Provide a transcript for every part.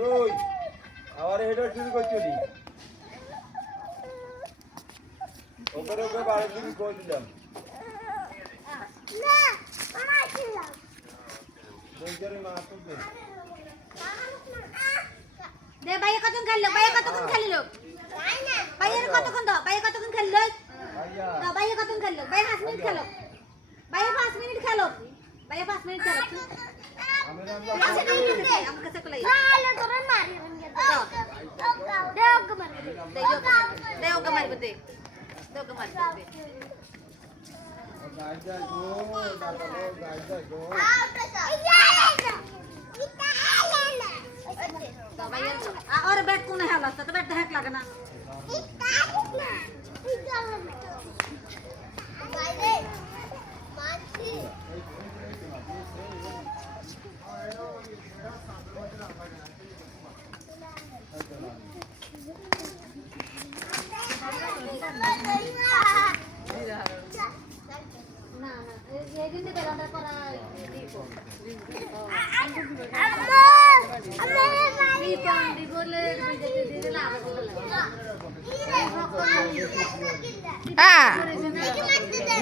রোই আবার হেডার শুরু করছিলি ওপরে ওপরে বাড়ি শুরু করে দিলাম না মারাছিলাম বলজারে মাছ তুলবে দে ভাই কতক্ষণ খেললো ভাইয়ের কতক্ষণ দাও ভাইয়ের কতক্ষণ খেললো দাও ভাইয়ের কতক্ষণ খেললো ভাই 5 মিনিট খেলো ভাইয়ের 5 মিনিট খেলো ভাইয়ের 5 মিনিট খেলো আমার কাছে কলাই না তোরা মারি দেও গমার দে গায় যায় গো দাদা গায় যায় গো और बैट कौन है वाला तो बैट हैक लगना ना ये दिन दे बेलंडा करा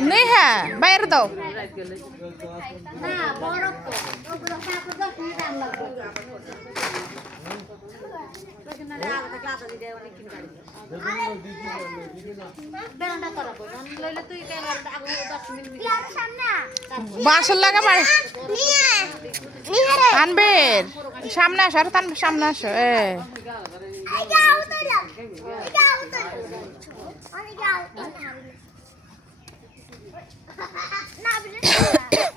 नहीं है बाहर दो ना बरफ तो ओगरो खाको 10 मिनिट टाइम লাগবে প্রয়োজনে আগে থেকে আটা দিয়ে অনেক কিন গাড়ি বেরোন্ডা করাবো লইলে তুই বেরোন্ডা আগে 10 মিনিট আর সামনে বাসল লাগা মার আনবের সামনে আসো আর সামনে আসো এই যাও তো না